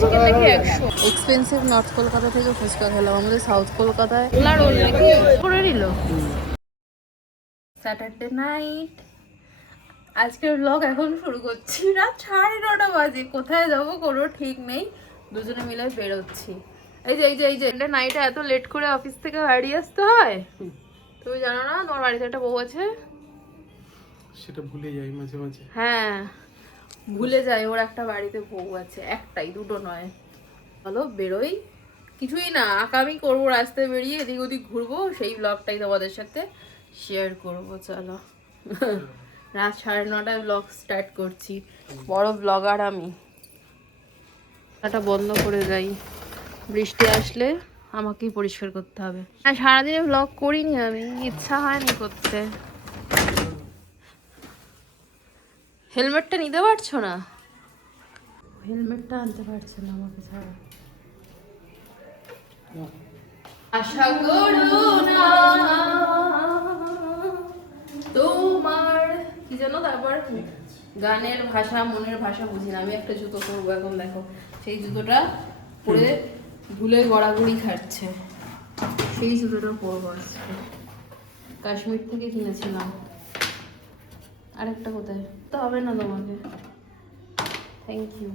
Chicken নাকি 100। Expensive north Kolkata থেকে ফুচকা খেলাম, আমাদের সাউথ কলকাতায় রোল নাকি করে নিল। স্যাটারডে নাইট, আজকের ব্লগ এখন শুরু করছি। রাত 9:30 বাজে, কোথায় যাবো কোনো ঠিক নেই, দুজনে মিলে বেরোচ্ছি। এই যে নাইটে এত লেট করে অফিস থেকে বাড়ি আসতে হয়। তুমি জানো না তোমার বাড়িতে একটা বউ আছে? সেটা ভুলে যাই মাঝে মাঝে। হ্যাঁ, ভুলে যাই ওর একটা বাড়িতে বউ আছে, একটাই, দুটো নয়। চলো বেরোই, কিছুই না আঁকামি করবো, রাস্তায় বেরিয়ে এদিক ওদিক ঘুরবো, সেই ব্লগটাই তোমাদের সাথে শেয়ার করবো। চলো রাত 9:30 ব্লগ স্টার্ট করছি, বড় ব্লগার আমি। এটা বন্ধ করে যাই, বৃষ্টি আসলে আমাকেই পরিষ্কার করতে হবে। হ্যাঁ, সারাদিনে ব্লগ করিনি আমি, ইচ্ছা হয়নি করতে। হেলমেটটা নিতে পারছো না? হেলমেটটা আনতে পারছে না আমাকে ছাড়া। আশা করো না তোমার কি জানো, তারপর গানের ভাষা মনের ভাষা বুঝি না। আমি একটা জুতো করবো এখন, দেখো সেই জুতোটা পরে ধুলে গড়াগড়ি খাচ্ছে, সেই জুতোটা পরবো আজকে। কাশ্মীর থেকে কিনেছিলাম। আরেকটা কোথায় তো হবে না তোমাকে, থ্যাংক ইউ।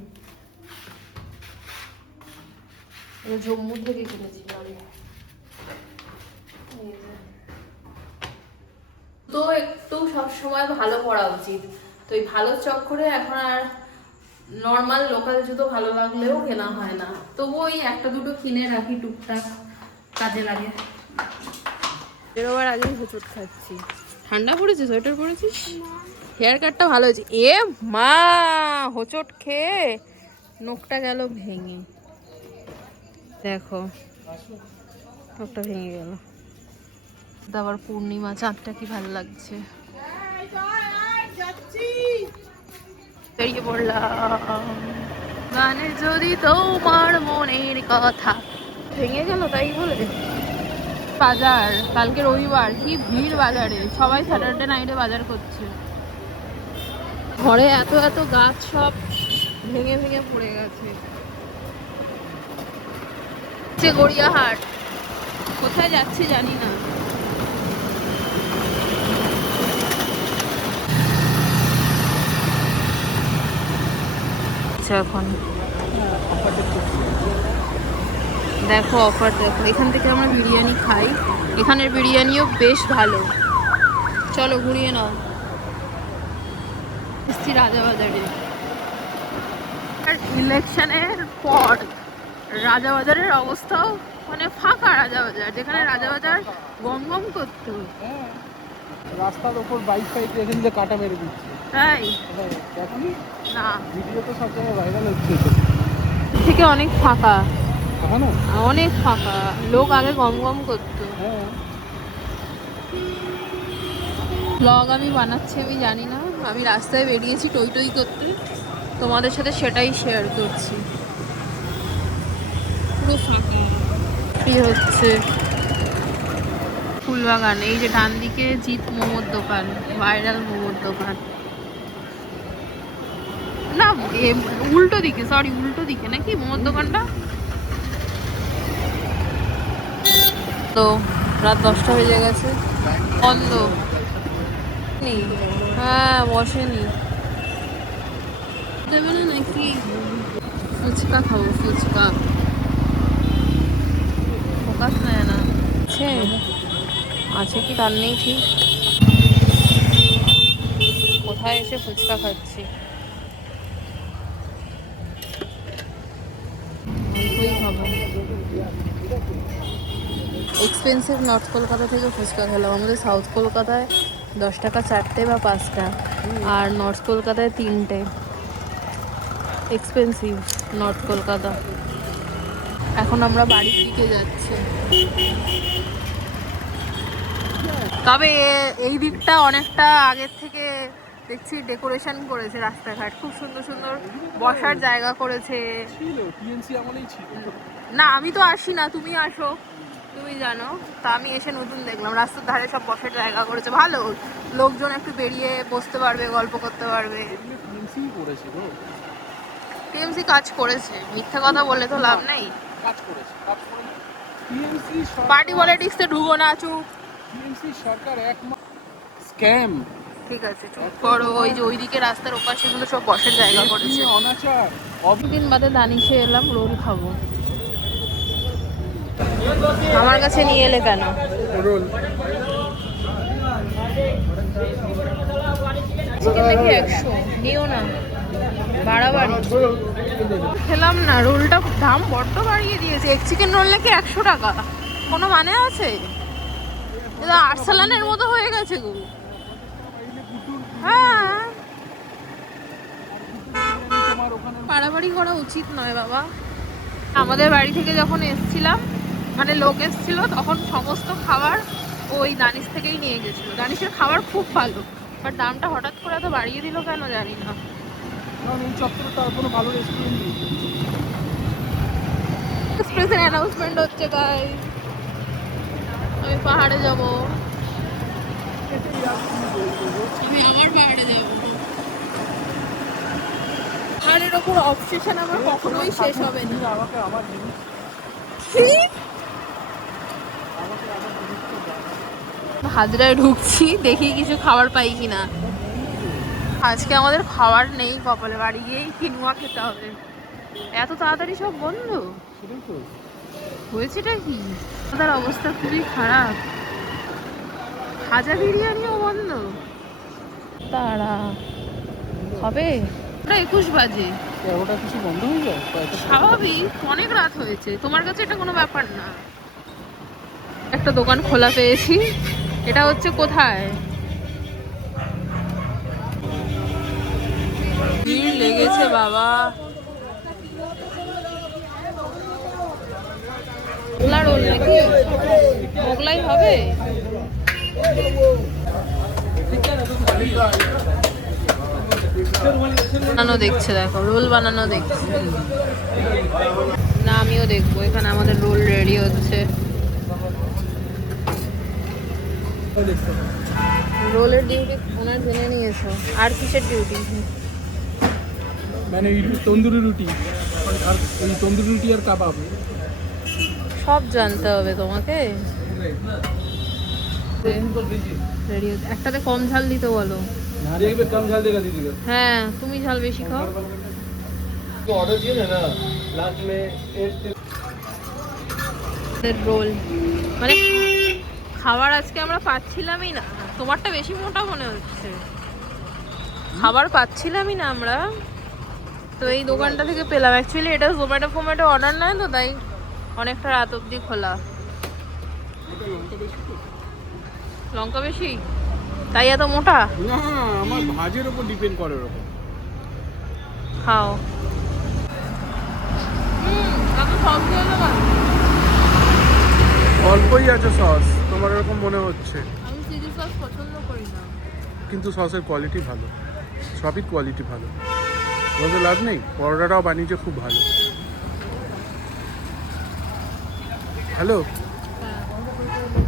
জম্মু থেকে কিনেছিলাম। তো একটু সবসময় ভালো পড়া উচিত, তো এই ভালো চক্করে এখন আর নর্মাল লোকাল জুতো ভালো লাগলেও কেনা হয় না, তবু ওই একটা দুটো কিনে রাখি, টুকটাক কাজে লাগে। বেরোবার আগেই হোঁচট খাচ্ছি। ঠান্ডা পড়েছে, সোয়েটার পরেছিস? হেয়ার কাটটা ভালো হয়েছে। এ মা, হোঁচট খেয়ে নখটা গেল ভেঙে, দেখো নখটা ভেঙে গেল। আবার পূর্ণিমা, চাঁদটা কি ভালো লাগছে। বেরিয়ে পড়লাম গানে যদি তোমার মনের কথা। ভেঙে গেল তাই বলে। বাজার কালকে রবিবার, কি ভিড় বাজারে, সবাই স্যাটারডে নাইটে বাজার করছে। ঘরে এত এত গাছ সব ভেঙে ভেঙে পড়ে গেছে। গড়িয়াহাট, কোথায় যাচ্ছি জানি না। এখন দেখো অফার, দেখো এখান থেকে আমরা বিরিয়ানি খাই, এখানের বিরিয়ানিও বেশ ভালো। চলো ঘুরিয়ে নাও। এসছি রাজাবাজারে। ইলেকশনের পর রাজাবাজারের অবস্থাও মানে ফাঁকা, রাজাবাজার যেখানে রাজাবাজার গম গম করতো। রাস্তার ওপর বাইক ফাইক রেখে দিলে কাটা মেরে দিচ্ছে। তাই দেখনি না, ভিডিও তো সব জায়গায় ভাইরাল হচ্ছে। থেকে অনেক ফাঁকা, এখনো অনেক ফাঁকা, লোক আগে গম গম করতো। হ্যাঁ, ব্লগ আমি বানাচ্ছি আমি জানি না, আমি রাস্তায় বেরিয়েছি টই টই করতে, তোমাদের সাথে সেটাই শেয়ার করছি। পুরো ফাঁকা। কি হচ্ছে ফুলবাগান, এই যে ডান দিকে জিৎ মোমোর দোকান, ভাইরাল মোমোর দোকান। না উল্টো দিকে, সরি উল্টো দিকে নাকি মোমোর দোকানটা। তো রাত 10টা বেজে গেছে, বন্ধ। হ্যাঁ বসেনি, দেবে না নাকি? ফুচকা খাবো, ফুচকা। ফোকাস নেয় না, আছে কি তার নেই ঠিক। কোথায় এসে ফুচকা খাচ্ছি, খাবো। এক্সপেন্সিভ নর্থ কলকাতা থেকে ফুচকা খেলাম, আমাদের সাউথ কলকাতায় 10 টাকা 4টে বা 5টা, আর নর্থ কলকাতায় 3টে। Expensive north Kolkata. এখন আমরা বাড়ির দিকে যাচ্ছি, তবে এই দিকটা অনেকটা আগের থেকে দেখছি ডেকোরেশন করেছে, রাস্তাঘাট খুব সুন্দর সুন্দর বসার জায়গা করেছে। না আমি তো আসি না, তুমি আসো, তুমি জানো। তা আমি এসে নতুন দেখলাম রাস্তার ধারে সব বসার জায়গা করেছে, ভালো, লোকজন একটু বেরিয়ে বসতে পারবে, গল্প করতে পারবে। টিএমসি কাজ করেছে, মিথ্যা কথা বললে তো লাভ নেই। কাজ করেছে টিএমসি পার্টি পলিটিক্সে ঢুকো না, চুপ। টিএমসি সরকার এক স্ক্যাম। ঠিক আছে চুপ করো। ওই যে ওইদিকে রাস্তার ওপাশে গুলো সব বসার জায়গা করেছে। অনাচার। অনেকদিন বাদে দানিশে এলাম, রোল খাবো। আমার কাছে নিয়ে এলে কেন? রোল চিকেন নাকি 100 নিও না, বাড়াবাড়ি। খেলাম না, রোলটা দাম বড্ড বাড়িয়ে দিয়েছে। এক চিকেন রোল নাকি 100 টাকা, কোনো মানে আছে? এটা আরসালানের মতো হয়ে গেছে গো। হ্যাঁ, বাড়াবাড়ি করা উচিত নয় বাবা। আমাদের বাড়ি থেকে যখন এসছিলাম, মানে লোক এসছিল, তখন সমস্ত খাবার ওই দানিশ থেকেই নিয়ে গেছিল। দানিশের খাবার খুব ভালো, বাট দামটা হঠাৎ করে তো বাড়িয়ে দিল কেন জানি না। এই চত্বরে তার কোনো ভালো রেস্টুরেন্ট নেই। এক্সপ্রেসের অ্যানাউন্সমেন্ট হচ্ছে গাইস, আমি পাহাড়ে যাব। আমি আবার পাহাড়ে যাব। পাহাড়ের ওপর অবসেশন আমার কখনোই শেষ হবে না। আমাকে আমার জিনিস হাজরায় ঢুকছি, দেখি কিছু খাবার পাই কিনা। আজকে আমাদের খাবার নেই কপালে, বাড়ি গিয়েই কিনুয়া খেতে হবে। এত তাড়াতাড়ি সব বন্ধ হয়েছেটা কি? তার অবস্থা খুবই খারাপ। খাজা বিরিয়ানিও বন্ধ। তারা হবে 21 বাজে, ওটা কিছু বন্ধ হয়ে যায়। স্বাভাবিক, অনেক রাত হয়েছে। তোমার কাছে এটা কোনো ব্যাপার না। একটা দোকান খোলা পেয়েছি। এটা হচ্ছে কোথায়? ভিড় লেগেছে বাবা। মোগলা রোল নাকি? মোগলাই হবে। বানানো দেখছে, দেখো রোল বানানো দেখছে না। আমিও দেখবো। এখানে আমাদের রোল রেডি হচ্ছে। রোলের ডিউটি ওনার জেনে নিয়েছো? আর কিসের ডিউটি? মানে তন্দুরি রুটি, আর এই তন্দুরি রুটি আর কাবাব সব জানতে হবে তোমাকে। রেডি হচ্ছে। একটাতে কম ঝাল দিতে বলো। कम झाल देगा दीदी का। হ্যাঁ, তুমি ঝাল বেশি খাও। तो ऑर्डर किए ना लास्ट में রোল মানে খাবার আজকে আমরা পাচ্ছিলামই না। তোমারটা বেশি মোটা মনে হচ্ছে। খাবার পাচ্ছিলামই না আমরা, তো এই দোকানটা থেকে পেলাম। অ্যাকচুয়ালি এটা জোম্যাটো ফোম্যাটো অর্ডার নেয় তো, তাই অনেকটা রাত অবধি খোলা। লঙ্কা বেশি তাই এত মোটা? না, আমার ভাজের উপর ডিপেন্ড করে ওরকম। খাও। এত সস দিয়ে দেবো? অল্পই আছে সস, তোমার এরকম মনে হচ্ছে, আমি চিলি সস পছন্দ করি না। কিন্তু সসের কোয়ালিটি ভালো, সবই কোয়ালিটি ভালো, বলতে লাভ নেই। পরোটাটাও বানিয়েছে খুব ভালো। হ্যালো,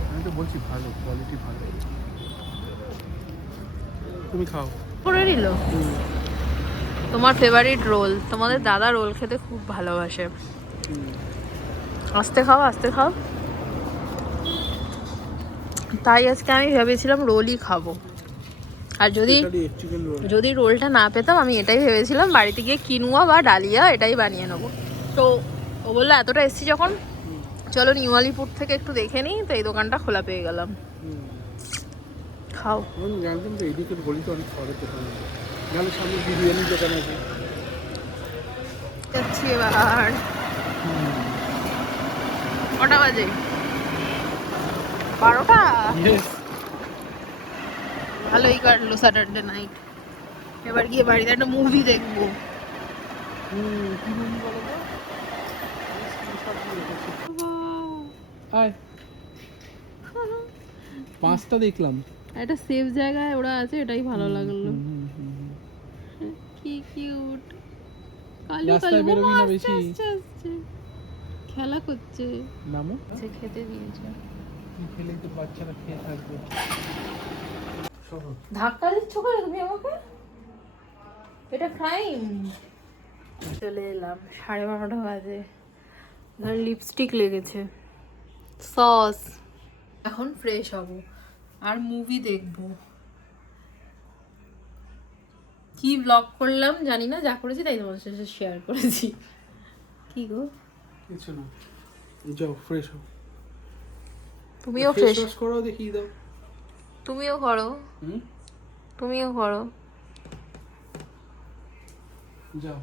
আমি তো বলছি ভালো, কোয়ালিটি ভালো। তুমি খাও। করে নিল তোমার ফেভারিট রোল। তোমাদের দাদা রোল খেতে খুব ভালোবাসে। আস্তে খাও, আস্তে খাও। তাই আজকে আমি ভেবেছিলাম রোলই খাবো। আর যদি রোলটা না পেতাম, আমি এটাই ভেবেছিলাম বাড়িতে গিয়ে কিনুয়া বা ডালিয়া এটাই বানিয়ে নেবো। তো ও বললো এতটা এসছি যখন, চলো নিউ আলিপুর থেকে একটু দেখে নিই। তো এই দোকানটা খোলা পেয়ে গেলাম। খাও। জানতাম তো এইদিকের গলিতে অনেক খাবারের দোকান আছে, নাহলে সামনে বিরিয়ানির দোকান আছে। যাচ্ছি এবার। কটা বাজে? 12টা। ভালোই কাটলো স্যাটারডে নাইট। এবার গিয়ে বাড়িতে একটা মুভি দেখবো। কি বলি বলো তো? আয়, 5টা দেখলাম। একটা সেফ জায়গায় ওরা আছে, এটাই ভালো লাগলো। কি কিউট। কালু কালু বেরোবি না বেশি। খেলা করছে। নামো, আচ্ছা খেতে দিয়েছে। কি খেলেই তো বাচ্চারা খেয়ে থাকবে। ধাক্কা দিচ্ছ কেন তুমি আমাকে? এটা ক্রাইম। চলে এলাম, 12:30 বাজে। এখানে লিপস্টিক লেগেছে, সস। এখন ফ্রেশ হব আর মুভি দেখবো। কি ব্লগ করলাম জানি না, যা করেছি তাই তোমাদের সাথে শেয়ার করেছি। কি গো? কিছু না, যাও ফ্রেশ হও। তুমিও ফ্রেশ করো, দেখিয়ে দাও। তুমিও করো, তুমিও করো। যাও।